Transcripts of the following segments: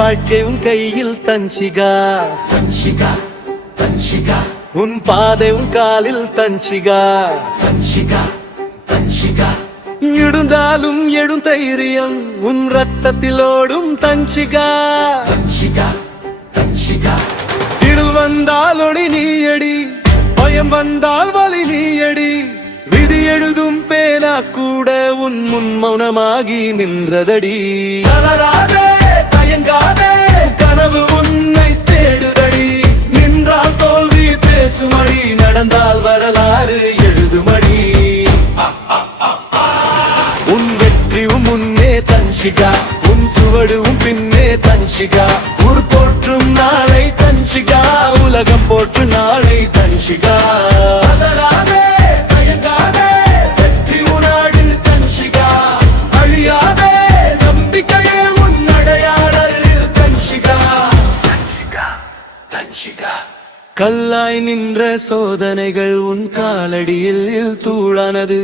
வாழ்க்கை உன் கையில் தன்சிகா தன்ஷிகா தன்ஷிகா உன் பாதை உன் காலில் தன்சிகா தன்ஷிகா தன்ஷிகா எழுந்தாலும் எழும் தைரியம் உன் ரத்தத்தில் ஓடும் தன்சிகா தன்ஷிகா தன்ஷிகா இருள் வந்தால் ஒளி நீயடி பயம் வந்தால் வலி நீயடி விதி எழுதும் பேனா கூட உன் முன் மௌனமாகி நின்றதடி தளராதே தயங்காதே கனவு உன்னை தேடுதடி நின்றால் தோல்வி பேசுமடி நடந்தால் வரலாறு எழுதுமடி உன் வெற்றியும் முன்னே தன்ஷிகா உன் சுவடுவும் பின்னே தன்ஷிகா ஊர் போற்றும் நாளை தன்ஷிகா உலகம் போற்று நாளை தன்ஷிகா தளராதே தயங்காதே வெற்றி உனாடு தன்ஷிகா அழியாதே நம்பிக்கையே உன் அடையாளர் தன்ஷிகா தன்ஷிகா தன்ஷிகா கல்லாய் நின்ற சோதனைகள் உன் காலடியில் தூளானது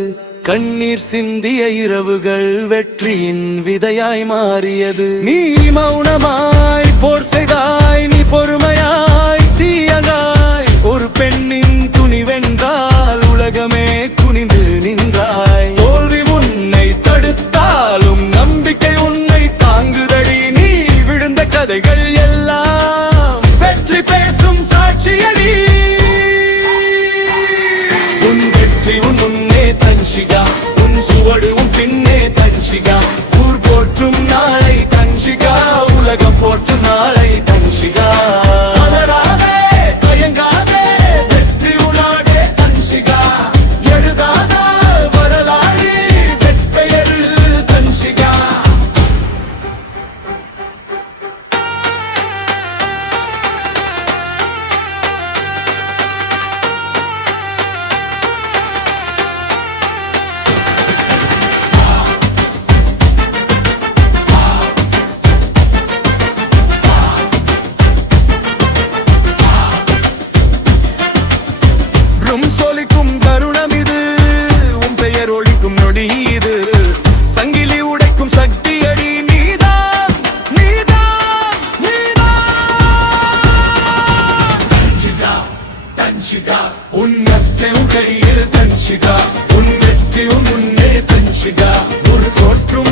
கண்ணீர் சிந்திய இரவுகள் வெற்றியின் விதையாய் மாறியது நீ மௌனமாய் போர் செய்தாய் நீ பொறுமையாய் தீயங்காய் ஒரு பெண்ணின் துணிவென்றால் உலகமே குனிந்து நின்றாய் தோல்வி உன்னை தடுத்தாலும் நம்பிக்கை உன்னை தாங்குதடி நீ விழுந்த கதைகள் எல்லாம் வெற்றி பேசும் சாட்சியடி உன் வெற்றி உன் முன்னே தன்ஷிகா உன் சுவடு உன் பின்னே தன்ஷிகா ஊர் போற்றும் நாளை தன்ஷிகா உலகம் போற்றும் நாளை தன்ஷிகா தளராதே தயங்காதே வெற்றி உனாடே தன்ஷிகா எழுதாத வரலாறு வெற்பெயரு தன்ஷிகா சொலிக்கும் தருணம் இது உன் பெயர் ஒழிக்கும் நொடி இது சங்கிலி உடைக்கும் சக்தி அடி நீதான் நீதான் நீதான் தன்ஷிகா தன்ஷிகா உன் நத்தை உன் கையில் தன்ஷிகா உன் வெற்றி உன் முன்னே தன்ஷிகா ஒரு கோற்றும்